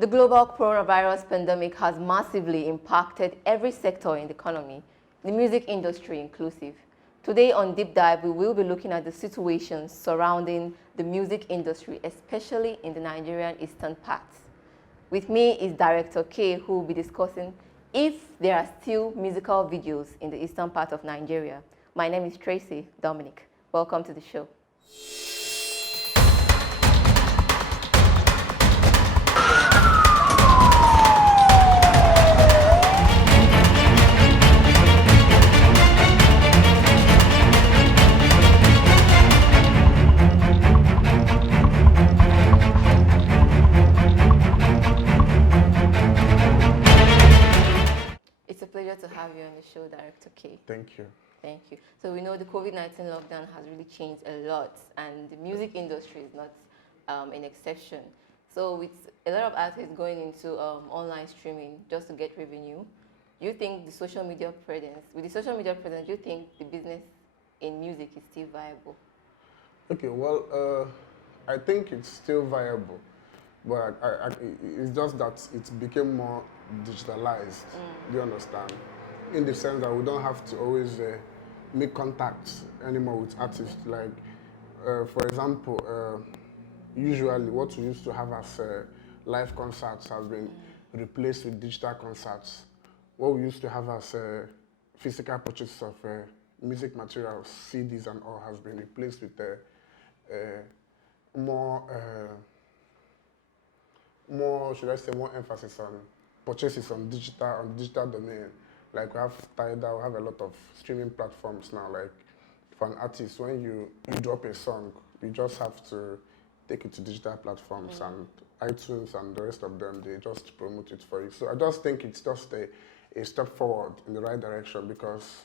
The global coronavirus pandemic has massively impacted every sector in the economy, the music industry inclusive. Today on Deep Dive, we will be looking at the situations surrounding the music industry, especially in the Nigerian eastern parts. With me is Director K, who will be discussing if there are still musical videos in the eastern part of Nigeria. My name is Tracy Dominic. Welcome to the show. It's a pleasure to have you on the show, Director K. Thank you. Thank you. So we know the COVID-19 lockdown has really changed a lot, and the music industry is not an exception. So with a lot of artists going into online streaming just to get revenue, do you think the social media presence, do you think the business in music is still viable? Okay, well, I think it's still viable, but it's just that it became more digitalized. Do you understand? In the sense that we don't have to always make contacts anymore with artists. Like, for example, usually what we used to have as live concerts has been replaced with digital concerts. What we used to have as physical purchase of music materials, CDs and all, has been replaced with more, should I say, more emphasis on purchases on digital domain. Like we have Tidal, we have a lot of streaming platforms now. Like for an artist, when you drop a song, you just have to take it to digital platforms and iTunes and the rest of them, they just promote it for you. So I just think it's just a step forward in the right direction, because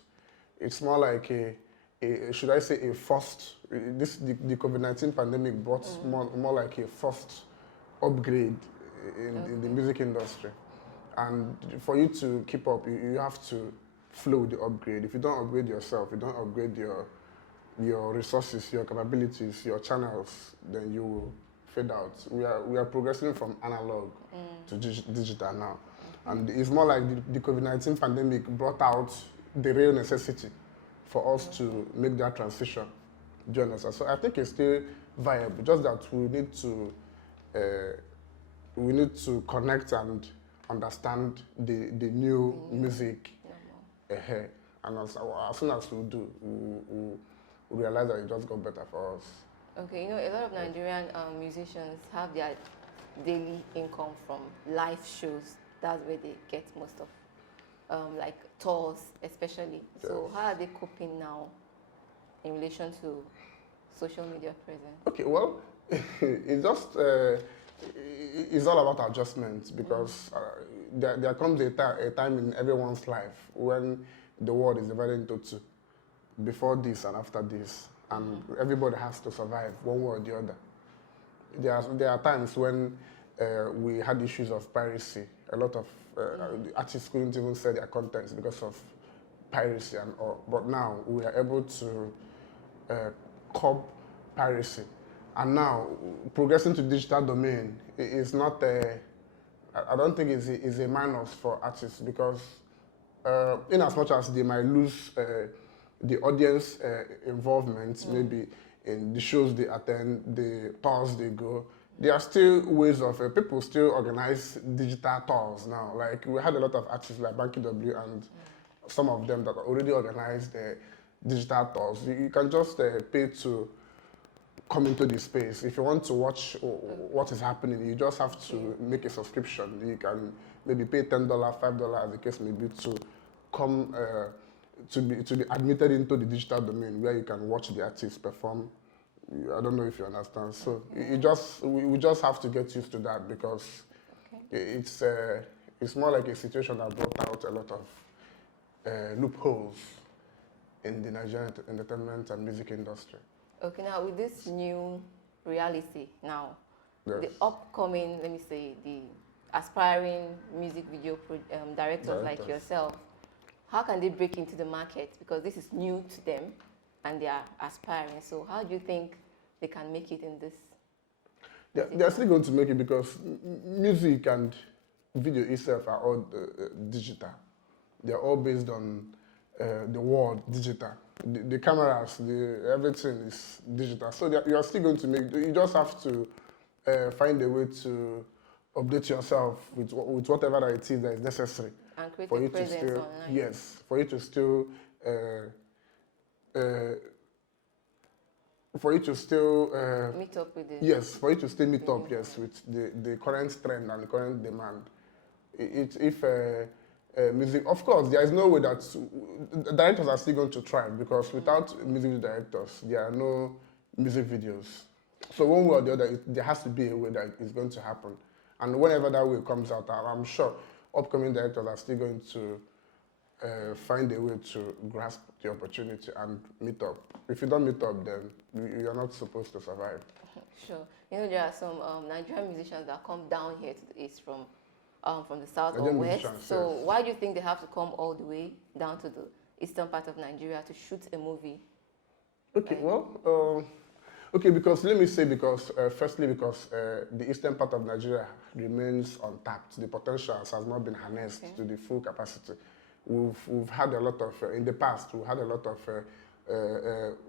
it's more like should I say, a first, the COVID-19 pandemic brought more like a first upgrade in the music industry. And for you to keep up, you have to flow with the upgrade. If you don't upgrade yourself, you don't upgrade your resources, your capabilities, your channels, then you will fade out. We are progressing from analog to digital now. And it's more like the COVID-19 pandemic brought out the real necessity for us to make that transition. Do you understand? So I think it's still viable, just that we need to connect and understand the new music ahead. And as soon as we do, we realize that it just got better for us. Okay, a lot of Nigerian musicians have their daily income from live shows. That's where they get most of, like tours especially. Yes. So how are they coping now in relation to social media presence? Okay, well, it's all about adjustment, because there comes a time in everyone's life when the world is divided into two, before this and after this, and everybody has to survive one way or the other. There are times when we had issues of piracy. A lot of artists couldn't even sell their contents because of piracy and all. But now we are able to curb piracy. And now, progressing to digital domain is not I don't think it's a minus for artists, because in as much as they might lose the audience involvement, maybe in the shows they attend, the tours they go, there are still ways of, people still organize digital tours now. Like we had a lot of artists like Banky W and some of them that already organized digital tours. You can just pay to come into the space. If you want to watch what is happening, you just have to make a subscription. You can maybe pay $10, $5, as the case may be, to come to be admitted into the digital domain where you can watch the artists perform. I don't know if you understand. So we just have to get used to that, because it's more like a situation that brought out a lot of loopholes in the Nigerian entertainment and music industry. Okay, now with this new reality now, Yes. the upcoming, let me say, the aspiring music video directors like yourself, how can they break into the market? Because this is new to them and they are aspiring. So how do you think they can make it in this? They're still going to make it because music and video itself are all digital. They're all based on the world digital. The cameras, everything is digital. So you are still going to make. You just have to find a way to update yourself with whatever that it is that is necessary And create for a you to presence still online. yes, for you to still for you to still Meet up with the yes, for you to still meet the up new yes with the current trend and the current demand. If music, of course, there is no way that directors are still going to try because without music directors, there are no music videos. So one way or the other, there has to be a way that it's going to happen. And whenever that way comes out, I'm sure upcoming directors are still going to find a way to grasp the opportunity and meet up. If you don't meet up, then you're not supposed to survive. Sure. You know, there are some Nigerian musicians that come down here to the east from the south or Nigerian west. musicians, So yes. why do you think they have to come all the way down to the eastern part of Nigeria to shoot a movie? Okay, well, okay, because let me say because firstly because the eastern part of Nigeria remains untapped. The potential has not been harnessed to the full capacity. We've had a lot of in the past. We had a lot of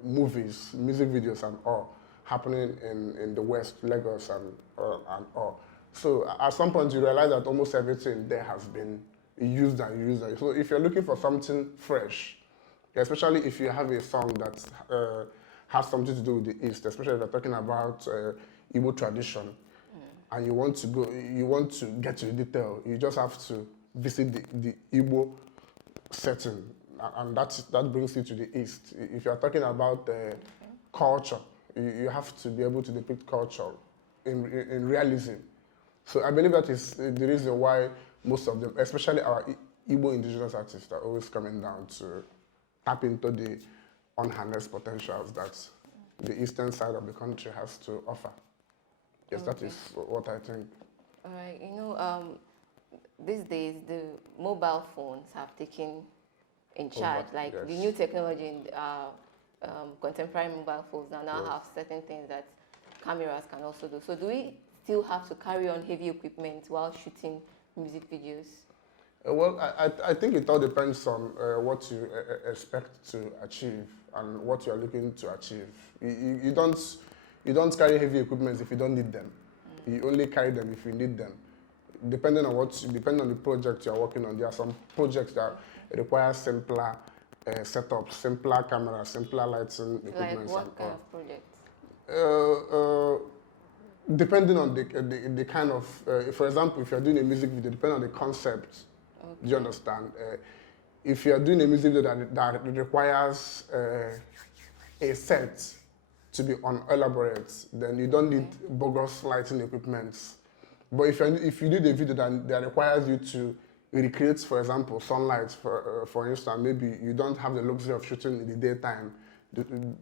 movies, music videos, and all happening in the west, Lagos, and all. So at some point you realize that almost everything there has been used and used. So if you're looking for something fresh, especially if you have a song that has something to do with the East, especially if you're talking about Igbo tradition, and you want to get to the detail, you just have to visit the Igbo setting, and that brings you to the East. If you're talking about culture, you have to be able to depict culture in realism. So I believe that is the reason why most of them, especially our Igbo indigenous artists, are always coming down to tap into the unharnessed potentials that the eastern side of the country has to offer. Yes, that is what I think. All right. You know, these days the mobile phones have taken in charge. Like yes. the new technology in contemporary mobile phones now Yes. have certain things that cameras can also do. So do we still have to carry on heavy equipment while shooting music videos? Well, I think it all depends on what you expect to achieve and what you are looking to achieve. You don't carry heavy equipment if you don't need them. You only carry them if you need them. Depending on the project you are working on, there are some projects that require simpler setups, simpler cameras, simpler lighting equipment. Like what kind of projects? Depending on the kind of, for example, if you're doing a music video, depending on the concept, do you understand? If you're doing a music video that requires a set to be elaborate, then you don't need bogus lighting equipment. But if you do the video that requires you to recreate, for example, sunlight, for instance, maybe you don't have the luxury of shooting in the daytime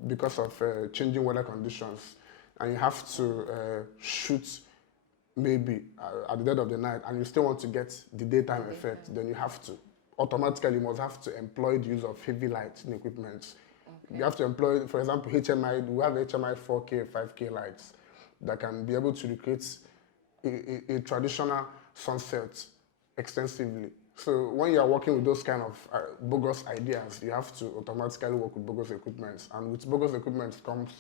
because of changing weather conditions, and you have to shoot maybe at the dead of the night, and you still want to get the daytime effect, then you have to automatically, you must have to employ the use of heavy lighting equipment. You have to employ, for example, HMI. We have HMI 4K, 5K lights that can be able to recreate a traditional sunset extensively. So when you are working with those kind of bogus ideas, you have to automatically work with bogus equipment, and with bogus equipment comes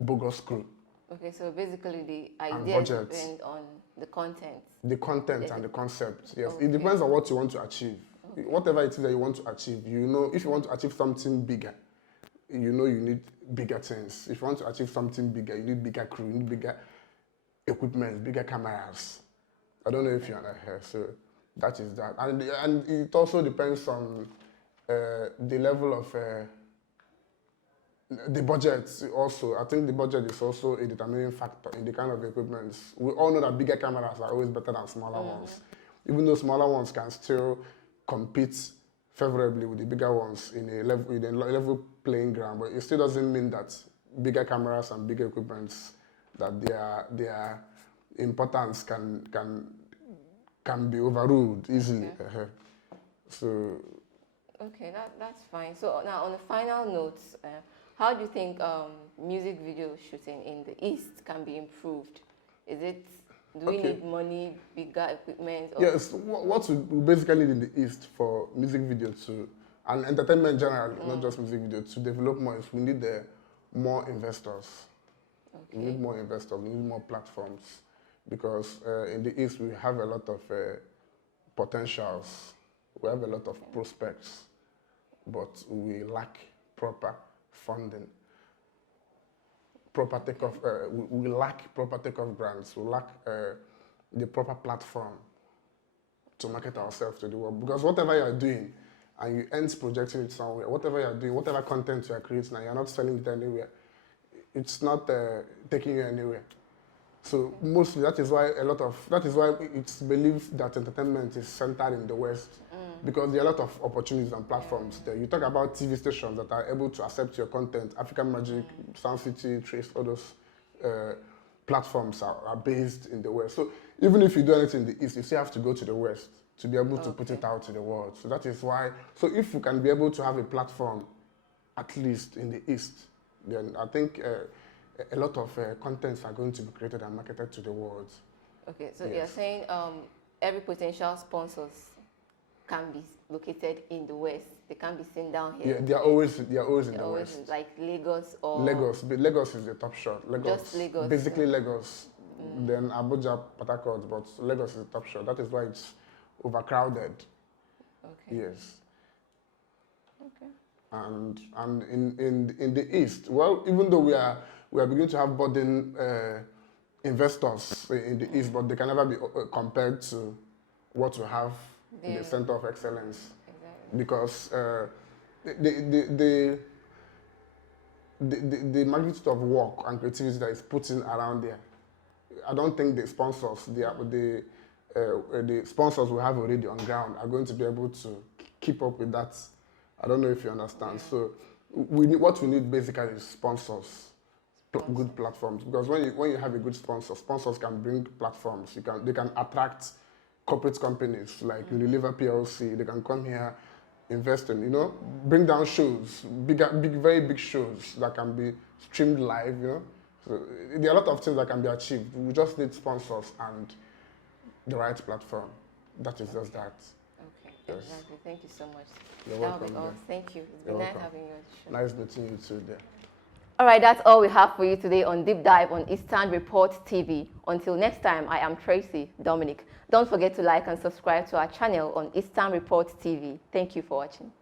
bogus crew. Okay, so basically the ideas depend on the content. The content and the concept, yes. Okay. It depends on what you want to achieve. Okay. Whatever it is that you want to achieve, you know, if you want to achieve something bigger, you know you need bigger things. If you want to achieve something bigger, you need bigger crew, you need bigger equipment, bigger cameras. I don't know if you understand. So that is that. And it also depends on the level of the budget also. I think the budget is also a determining factor in the kind of equipment. We all know that bigger cameras are always better than smaller ones. Even though smaller ones can still compete favorably with the bigger ones in a level playing ground, but it still doesn't mean that bigger cameras and bigger equipment, that their importance can be overruled easily. Okay. So. Okay, that's fine. So now on the final notes, how do you think music video shooting in the East can be improved? Is it, do we need money, bigger equipment? Or? Yes, what we basically need in the East for music video to, and entertainment generally, not just music video, to develop more is we need more investors. Okay. We need more investors, we need more platforms. Because in the East, we have a lot of potentials, we have a lot of prospects, but we lack proper funding. Proper takeoff, we lack proper takeoff grants, we lack the proper platform to market ourselves to the world. Because whatever you're doing, and you end projecting it somewhere, whatever you're doing, whatever content you're creating, and you're not selling it anywhere, it's not taking you anywhere. So mostly that is why it's believed that entertainment is centered in the West, because there are a lot of opportunities and platforms there. You talk about TV stations that are able to accept your content. African Magic, Sound City, Trace, all those platforms are based in the West. So even if you do anything in the East, you still have to go to the West to be able to put it out to the world. So that is why, so if we can be able to have a platform, at least in the East, then I think a lot of contents are going to be created and marketed to the world. Okay, so you're saying every potential sponsors can be located in the West. They can't be seen down here. Yeah, they are always in the West. Like Lagos or... Lagos is the top shot. Lagos, just Lagos. Basically Lagos. Then Abuja, Port Harcourt, but Lagos is the top shot. That is why it's overcrowded. Okay. Yes. Okay. And in the East, well, even though we are beginning to have budding investors in the East, but they can never be compared to what we have in the Center of Excellence. Exactly. Because the magnitude of work and creativity that is put in around there, I don't think the sponsors, the sponsors we have already on ground are going to be able to keep up with that. I don't know if you understand. So what we need basically is sponsors. Good platforms, because when you have a good sponsor, sponsors can bring platforms. They can attract corporate companies like Unilever PLC. They can come here, invest in, bring down shows, very big shows that can be streamed live. So there are a lot of things that can be achieved. We just need sponsors and the right platform. That is just that. Okay, yes. Exactly. Thank you so much. You're welcome. That will be all. Thank you. It's been nice having you on the show. Nice meeting you too there. All right, that's all we have for you today on Deep Dive on Eastern Report TV. Until next time, I am Tracy Dominic. Don't forget to like and subscribe to our channel on Eastern Report TV. Thank you for watching.